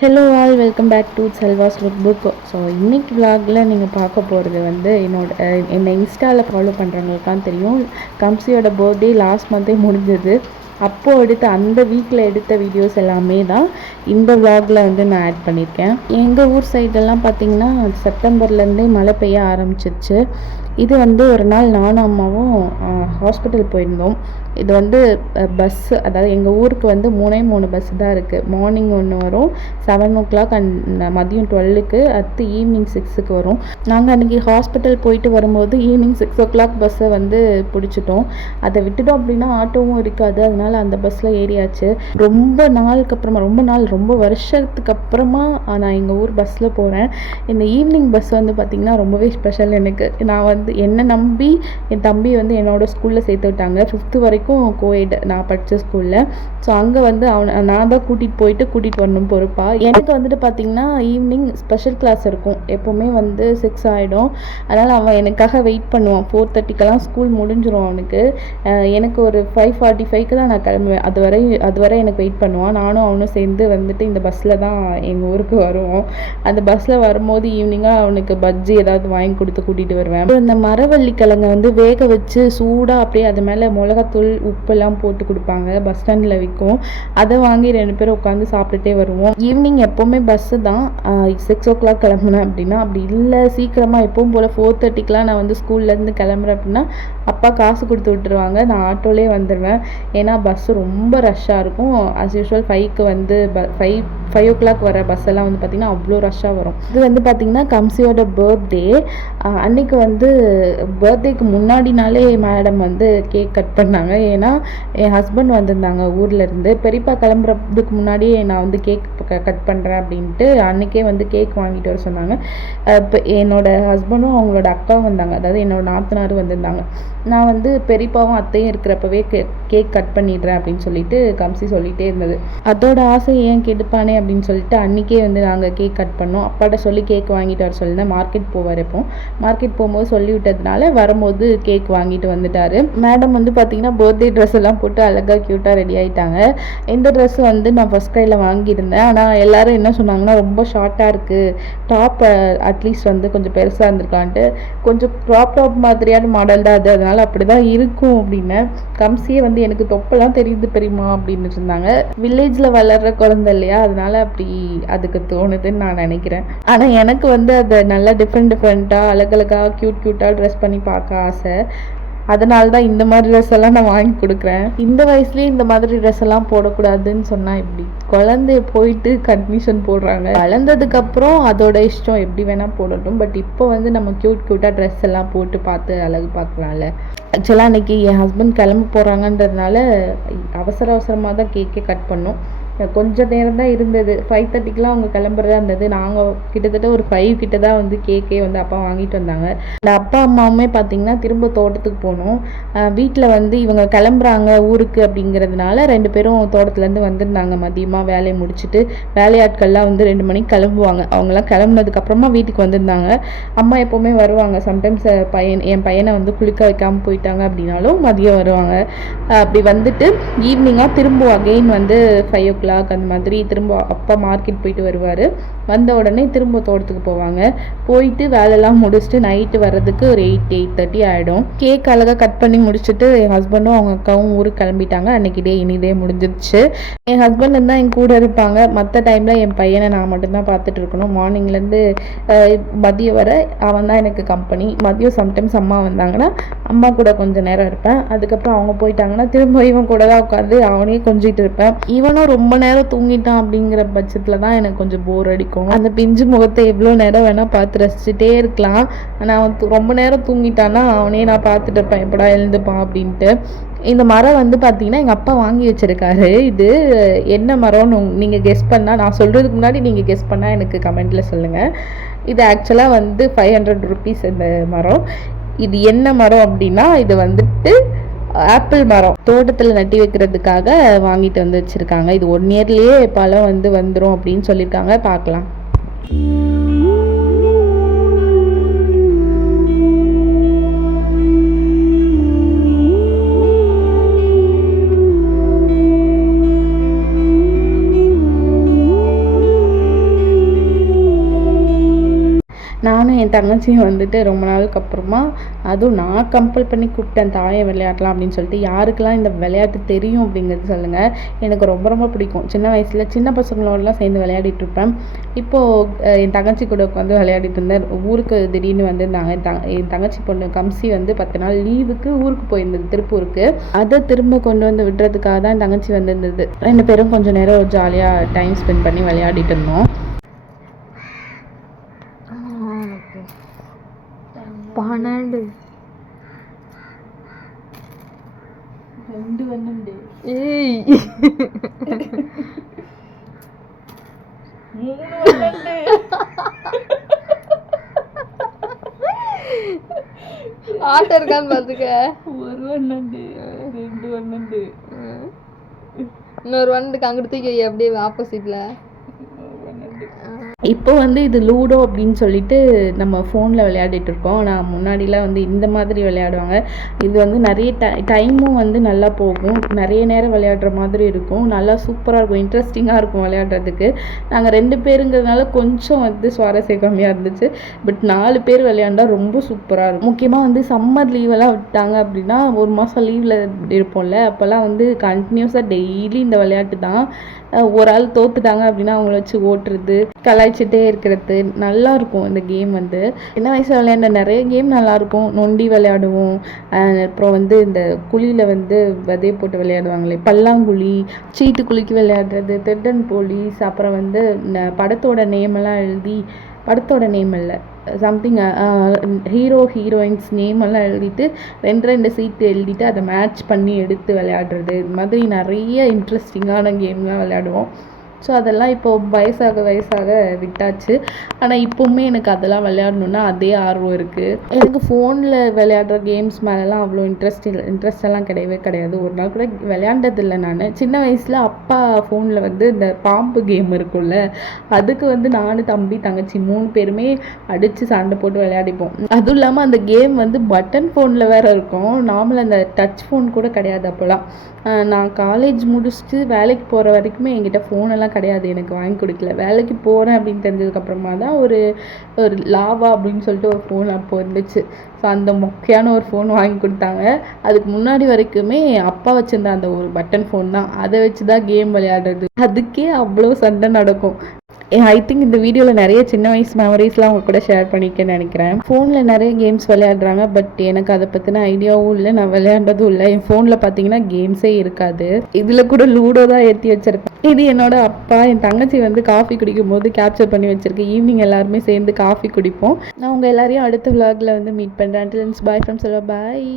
Hello all welcome back to Selva's look book. So இன்னைக்கு விலாகில் நீங்கள் பார்க்க போகிறது வந்து என்னை இன்ஸ்டாவில் ஃபாலோ பண்ணுறவங்களுக்கான் தெரியும். கம்சியோட பர்த்டே லாஸ்ட் மந்த்தே முடிஞ்சது. அப்போது அந்த வீக்கில் எடுத்த வீடியோஸ் எல்லாமே தான் இந்த விலாகில் வந்து நான் ஆட் பண்ணியிருக்கேன். எங்கள் ஊர் சைடெல்லாம் பார்த்திங்கன்னா செப்டம்பர்லேருந்தே மழை பெய்ய ஆரம்பிச்சிருச்சு. இது வந்து ஒரு நாள் நானும் அம்மாவும் ஹாஸ்பிட்டல் போயிருந்தோம். இது வந்து பஸ்ஸு, அதாவது எங்கள் ஊருக்கு வந்து 3 பஸ்ஸு தான் இருக்குது. மார்னிங் ஒன்று வரும் 7 o'clock அண்ட் மதியம் 12க்கு, அடுத்து ஈவினிங் 6க்கு வரும். நாங்கள் அன்றைக்கி ஹாஸ்பிட்டல் போயிட்டு வரும்போது ஈவினிங் 6 o'clock பஸ்ஸை வந்து பிடிச்சிட்டோம். அதை விட்டுட்டோம் அப்படின்னா ஆட்டோவும் இருக்காது. அதனால் அந்த பஸ்ஸில் ஏறியாச்சு. ரொம்ப வருஷத்துக்கு அப்புறமா நான் எங்கள் ஊர் பஸ்ஸில் போகிறேன். இந்த ஈவினிங் பஸ் வந்து பார்த்திங்கன்னா ரொம்பவே ஸ்பெஷல் எனக்கு. நான் வந்து என்னை நம்பி என் தம்பி வந்து என்னோடய ஸ்கூலில் சேர்த்து விட்டாங்க. 5th வரைக்கும் கோஎட் நான் படித்த ஸ்கூலில். ஸோ அங்கே வந்து நான் தான் கூட்டிகிட்டு வரணும் பொறுப்பாக. எனக்கு வந்துட்டு பார்த்திங்கன்னா ஈவினிங் ஸ்பெஷல் கிளாஸ் இருக்கும். எப்போவுமே வந்து 6 ஆகிடும். அதனால் அவன் எனக்காக வெயிட் பண்ணுவான். 4:30க்கெல்லாம் ஸ்கூல் முடிஞ்சிடும் அவனுக்கு. எனக்கு ஒரு 5:45க்கு தான் நான் கிளம்புவேன். அதுவரை எனக்கு வெயிட் பண்ணுவான். நானும் அவனும் சேர்ந்து வந்துட்டு இந்த பஸ்ஸில் தான் எங்கள் ஊருக்கு வருவோம். அந்த பஸ்ஸில் வரும்போது ஈவினிங்காக அவனுக்கு பஜ்ஜி ஏதாவது வாங்கி கொடுத்து கூட்டிகிட்டு வருவேன். இந்த மரவள்ளி கிழங்கை வந்து வேக வச்சு சூடாக அப்படியே அது மேலே மிளகாத்தூள் உப்பெல்லாம் போட்டு கொடுப்பாங்க. பஸ் ஸ்டாண்டில் விற்கும். அதை வாங்கி 2 பேரும் உட்காந்து சாப்பிட்டுட்டே வருவோம். ஈவினிங் எப்போவுமே பஸ்ஸு தான். 6 o'clock கிளம்புனேன் அப்படின்னா, அப்படி இல்லை சீக்கிரமாக எப்பவும் போல் 4:30க்கெலாம் நான் வந்து ஸ்கூல்லேருந்து கிளம்புறேன் அப்படின்னா அப்பா காசு கொடுத்து விட்டுருவாங்க. நான் ஆட்டோலேயே வந்துடுவேன். ஏன்னா பஸ்ஸு ரொம்ப ரஷ்ஷாக இருக்கும். ஆஸ் யூஷுவல் 5க்கு வந்து 5 o'clock வர பஸ் எல்லாம் வந்து பார்த்திங்கன்னா அவ்வளோ ரஷ்ஷாக வரும். இது வந்து பார்த்திங்கன்னா கம்சியோட பர்த்டே அன்றைக்கி வந்து பர்த்டேக்கு முன்னாடி நாளே மேடம் வந்து கேக் கட் பண்ணாங்க. ஏன்னா என் ஹஸ்பண்ட் வந்திருந்தாங்க ஊர்லேருந்து. பெரியப்பா கிளம்புறதுக்கு முன்னாடியே நான் வந்து கேக் கட் பண்ணுறேன் அப்படின்ட்டு அன்றைக்கே வந்து கேக் வாங்கிட்டு வர சொன்னாங்க. இப்போ என்னோடய ஹஸ்பண்டும் அவங்களோட அக்காவும் வந்தாங்க. அதாவது என்னோடய நாத்தனாரும் வந்திருந்தாங்க. நான் வந்து பெரியப்பாவும் அத்தையும் இருக்கிறப்பவே கேக் கட் பண்ணிடுறேன் அப்படின்னு சொல்லிட்டு கம்சி சொல்லிகிட்டே இருந்தது. அதோட ஆசை ஏன் கெடுப்பானே அப்படின்னு சொல்லிட்டு அன்றைக்கே வந்து நாங்கள் கேக் கட் பண்ணோம். அப்பாட்ட சொல்லி கேக் வாங்கிட்டு வர சொல்லியிருந்தேன். மார்க்கெட் போவார். எப்போ மார்க்கெட் போகும்போது சொல்லி விட்டதுனால வரும்போது கேக் வாங்கிட்டு வந்துட்டார். மேடம் வந்து பார்த்திங்கன்னா பர்த்டே ட்ரெஸ் எல்லாம் போட்டு அழகாக க்யூட்டாக ரெடி ஆகிட்டாங்க. இந்த ட்ரெஸ் வந்து நான் ஃபஸ்ட் கையில் வாங்கியிருந்தேன். ஆனால் எல்லோரும் என்ன சொன்னாங்கன்னா ரொம்ப ஷார்ட்டாக இருக்குது, டாப் அட்லீஸ்ட் வந்து கொஞ்சம் பெருசாக இருந்திருக்கான்ட்டு. கொஞ்சம் டாப் மாதிரியான மாடல் தான் அது, அதனால் அப்படி தான் இருக்கும் அப்படின்னு. கம்சியே வந்து எனக்கு தொப்பெல்லாம் தெரியுது பெரியமா அப்படின்னு இருந்தாங்க. வில்லேஜில் வளர்கிற குழந்தை இல்லையா, அதனால அப்படி அதுக்கு தோணுதுன்னு நான் நினைக்கிறேன். ஆனால் எனக்கு வந்து அதை நல்லா டிஃப்ரெண்ட்டாக அழகழகாக க்யூட்டாக ட்ரெஸ் பண்ணி பார்க்க ஆசை. அதனால தான் இந்த மாதிரி ட்ரெஸ் எல்லாம் நான் வாங்கி கொடுக்குறேன். இந்த வயசுலேயே இந்த மாதிரி ட்ரெஸ் எல்லாம் போடக்கூடாதுன்னு சொன்னால் எப்படி? குழந்தைய போயிட்டு கன்ஃபியூஷன் போடுறாங்க. வளர்ந்ததுக்கப்புறம் அதோட இஷ்டம், எப்படி வேணால் போடட்டும். பட் இப்போ வந்து நம்ம க்யூட்டாக ட்ரெஸ் எல்லாம் போட்டு பார்த்து அழகு பார்க்கலாம்ல. ஆக்சுவலாக அன்றைக்கி என் ஹஸ்பண்ட் கிளம்ப போகிறாங்கன்றதுனால அவசரமாக தான் கேக்கே கட் பண்ணோம். கொஞ்சம் நேரம் தான் இருந்தது. 5:30க்கெலாம் அவங்க கிளம்புறதா இருந்தது. நாங்கள் கிட்டத்தட்ட ஒரு 5 கிட்ட தான் வந்து கேக்கே வந்து அப்பா வாங்கிட்டு வந்தாங்க. நான் அப்பா அம்மாவுமே பார்த்திங்கன்னா திரும்ப தோட்டத்துக்கு போனோம். வீட்டில் வந்து இவங்க கிளம்புறாங்க ஊருக்கு அப்படிங்கிறதுனால 2 பேரும் தோட்டத்துலேருந்து வந்திருந்தாங்க. மதியமாக வேலையை முடிச்சுட்டு வேலையாட்கள்லாம் வந்து 2 மணிக்கு கிளம்புவாங்க. அவங்களாம் கிளம்புனதுக்கப்புறமா வீட்டுக்கு வந்திருந்தாங்க. அம்மா எப்போவுமே வருவாங்க. சம்டைம்ஸ் என் பையனை வந்து குளிக்க வைக்காமல் போயிட்டாங்க அப்படின்னாலும் மதியம் வருவாங்க. அப்படி வந்துட்டு ஈவினிங்காக திரும்ப அகெயின் வந்து 5 o'clock அந்த மாதிரி திரும்ப அப்பா மார்க்கெட் போயிட்டு வருவார். வந்த உடனே திரும்ப தோட்டத்துக்கு போவாங்க. போயிட்டு வேலையெல்லாம் முடிச்சுட்டு நைட்டு வர்றதுக்கு ஒரு 8:30 ஆகிடும். கேக் அழகாக கட் பண்ணி முடிச்சுட்டு என் ஹஸ்பண்டும் அவங்க அக்காவும் ஊருக்கு கிளம்பிட்டாங்க. அன்றைக்கி இனிதே முடிஞ்சிருச்சு. என் ஹஸ்பண்ட் தான் என் கூட இருப்பாங்க. மற்ற டைமில் என் பையனை நான் மட்டும்தான் பார்த்துட்டு இருக்கணும். மார்னிங்லேருந்து மதியம் வர அவன் தான் எனக்கு கம்பெனி. மதியம் சம்டைம்ஸ் அம்மா வந்தாங்கன்னா அம்மா கூட கொஞ்சம் நேரம் இருப்பேன். அதுக்கப்புறம் அவங்க போயிட்டாங்கன்னா திரும்ப இவன் கூட தான் உட்காந்து அவனையே கொஞ்சிட்டு இருப்பேன். இவனும் ரொம்ப நேரம் தூங்கிட்டான் அப்படிங்கிற பட்சத்தில் தான் எனக்கு கொஞ்சம் போர் அடிக்கும். அந்த பிஞ்சு முகத்தை எவ்வளோ நேரம் வேணால் பார்த்து ரசிச்சுட்டே இருக்கலாம். ஆனால் அவன் ரொம்ப நேரம் தூங்கிட்டான்னா அவனே நான் பார்த்துட்டு இருப்பேன், எப்படா எழுந்துப்பான் அப்படின்ட்டு. இந்த மரம் வந்து பார்த்தீங்கன்னா எங்கள் அப்பா வாங்கி வச்சுருக்காரு. இது என்ன மரம்னு நீங்கள் கெஸ் பண்ணால், நான் சொல்கிறதுக்கு முன்னாடி நீங்கள் கெஸ் பண்ணால் எனக்கு கமெண்ட்டில் சொல்லுங்கள். இது ஆக்சுவலாக வந்து 500 rupees இந்த மரம். இது என்ன மரம் அப்படின்னா, இது வந்துட்டு ஆப்பிள் மரம். தோட்டத்தில் நட்டி வைக்கிறதுக்காக வாங்கிட்டு வந்து வச்சுருக்காங்க. இது 1 yearலேயே பழம் வந்து வந்துடும் அப்படின்னு சொல்லியிருக்காங்க. பார்க்கலாம். நானும் என் தங்கச்சியும் வந்துட்டு ரொம்ப நாளுக்கு அப்புறமா, அதுவும் நான் கம்பல் பண்ணி கூப்பிட்டேன் தாயம் விளையாடலாம் அப்படின்னு சொல்லிட்டு. யாருக்கெல்லாம் இந்த விளையாட்டு தெரியும் அப்படிங்கிறது சொல்லுங்கள். எனக்கு ரொம்ப ரொம்ப பிடிக்கும். சின்ன வயசில் சின்ன பசங்களோடலாம் சேர்ந்து விளையாடிட்டு இருப்பேன். இப்போது என் தங்கச்சி கூட உட்காந்து விளையாடிட்டு இருந்தேன். ஊருக்கு திடீர்னு வந்திருந்தாங்க. என் தங்கச்சி பொண்ணு கம்சி வந்து 10 நாள் லீவுக்கு ஊருக்கு போயிருந்தது திருப்பூருக்கு. அதை திரும்ப கொண்டு வந்து விடுறதுக்காக தான் என் தங்கச்சி வந்திருந்தது. 2 பேரும் கொஞ்சம் நேரம் ஜாலியாக டைம் ஸ்பெண்ட் பண்ணி விளையாடிட்டு இருந்தோம். 12 2 12 ஏய் 3 ஆட்டம் இருக்கான்னு பார்த்துக்க. 1 12 2 12 இன்னொரு 12 அங்கிட்டு தூக்கி வை, அப்படியே ஆப்போசிட்ல. இப்போ வந்து இது லூடோ அப்படின்னு சொல்லிட்டு நம்ம ஃபோனில் விளையாடிட்டு இருக்கோம். ஆனால் முன்னாடிலாம் வந்து இந்த மாதிரி விளையாடுவாங்க. இது வந்து நிறைய டைமும் வந்து நல்லா போகும். நிறைய நேரம் விளையாடுற மாதிரி இருக்கும். நல்லா சூப்பராக இருக்கும், இன்ட்ரெஸ்டிங்காக இருக்கும் விளையாடுறதுக்கு. நாங்கள் 2 பேருங்கிறதுனால கொஞ்சம் வந்து சுவாரஸ்யம் கம்மியாக இருந்துச்சு. பட் 4 பேர் விளையாண்டா ரொம்ப சூப்பராக இருக்கும். முக்கியமாக வந்து சம்மர் லீவெல்லாம் விட்டாங்க அப்படின்னா, 1 மாதம் லீவில் இருப்போம்ல, அப்போல்லாம் வந்து கண்டினியூஸாக டெய்லி இந்த விளையாட்டு தான். ஒரு ஆள் தோத்துட்டாங்க அப்படின்னா அவங்கள வச்சு ஓட்டுறது, கலாய்ச்சிட்டே இருக்கிறது, நல்லாயிருக்கும் இந்த கேம் வந்து. சின்ன வயசில் விளையாண்ட நிறைய கேம் நல்லாயிருக்கும். நொண்டி விளையாடுவோம். அப்புறம் வந்து இந்த குழியில் வந்து விதைய போட்டு விளையாடுவாங்களே, பல்லாங்குழி, சீட்டு குலுக்கி விளையாடுறது, தெட்டன் போலீஸ், அப்புறம் வந்து படத்தோட நேமெல்லாம் எழுதி, படத்தோட நேம் இல்லை, சம்திங் ஹீரோ ஹீரோயின்ஸ் நேம் எல்லாம் எழுதிட்டு 2 சீட்டு எழுதிட்டு அதை மேட்ச் பண்ணி எடுத்து விளையாடுறது. இது மாதிரி நிறைய இன்ட்ரெஸ்டிங்கான கேம்லாம் விளையாடுவோம். ஸோ அதெல்லாம் இப்போது வயசாக விட்டாச்சு. ஆனால் இப்போவுமே எனக்கு அதெல்லாம் விளையாடணுன்னா அதே ஆர்வம் இருக்குது. எனக்கு ஃபோனில் விளையாடுற கேம்ஸ் மேலெலாம் அவ்வளோ இன்ட்ரெஸ்டெல்லாம் கிடையாது. ஒரு நாள் கூட விளையாண்டதில்லை நான். சின்ன வயசில் அப்பா ஃபோனில் வந்து இந்த பாம்பு கேம் இருக்கும்ல, அதுக்கு வந்து நான், தம்பி, தங்கச்சி 3 பேருமே அடித்து சண்டை போட்டு விளையாடிப்போம். அதுவும் இல்லாமல் அந்த கேம் வந்து பட்டன் ஃபோனில் வேறு இருக்கும். நார்மல் அந்த டச் ஃபோன் கூட கிடையாது அப்போல்லாம். நான் காலேஜ் முடிச்சுட்டு வேலைக்கு போகிற வரைக்குமே என்கிட்ட ஃபோனெல்லாம் கிடையாது. எனக்கு வாங்கி கொடுக்கல. வேலைக்கு போகிறேன் அப்படின்னு தெரிஞ்சதுக்கப்புறமா தான் ஒரு லாவா அப்படின்னு சொல்லிட்டு ஒரு ஃபோன் அப்போ இருந்துச்சு. ஸோ அந்த மொக்கையான ஒரு ஃபோன் வாங்கி கொடுத்தாங்க. அதுக்கு முன்னாடி வரைக்குமே அப்பா வச்சுருந்த அந்த ஒரு பட்டன் ஃபோன் தான். அதை வச்சு தான் கேம் விளையாடுறது. அதுக்கே அவ்வளோ சண்டை நடக்கும். ஐ திங்க் இந்த வீடியோவில் நிறைய சின்ன வயசு மெமரிஸ்லாம் அவங்க கூட ஷேர் பண்ணிக்கன்னு நினைக்கிறேன். ஃபோனில் நிறைய கேம்ஸ் விளையாடுறாங்க. பட் எனக்கு அதை பற்றின ஐடியாவும் இல்லை, நான் விளையாண்டதும் இல்லை. என் ஃபோனில் பார்த்தீங்கன்னா கேம்ஸே இருக்காது. இதில் கூட லூடோ தான் ஏற்றி வச்சுருப்பேன். இது என்னோட அப்பா, என் தங்கச்சி வந்து காஃபி குடிக்கும் போது கேப்சர் பண்ணி வச்சுருக்கேன். ஈவினிங் எல்லாருமே சேர்ந்து காஃபி குடிப்போம். நான் உங்கள் எல்லாரையும் அடுத்த விலாகில் வந்து மீட் பண்ணுறேன். பாய் ஃப்ரம் சொல்லுவேன். பாய்.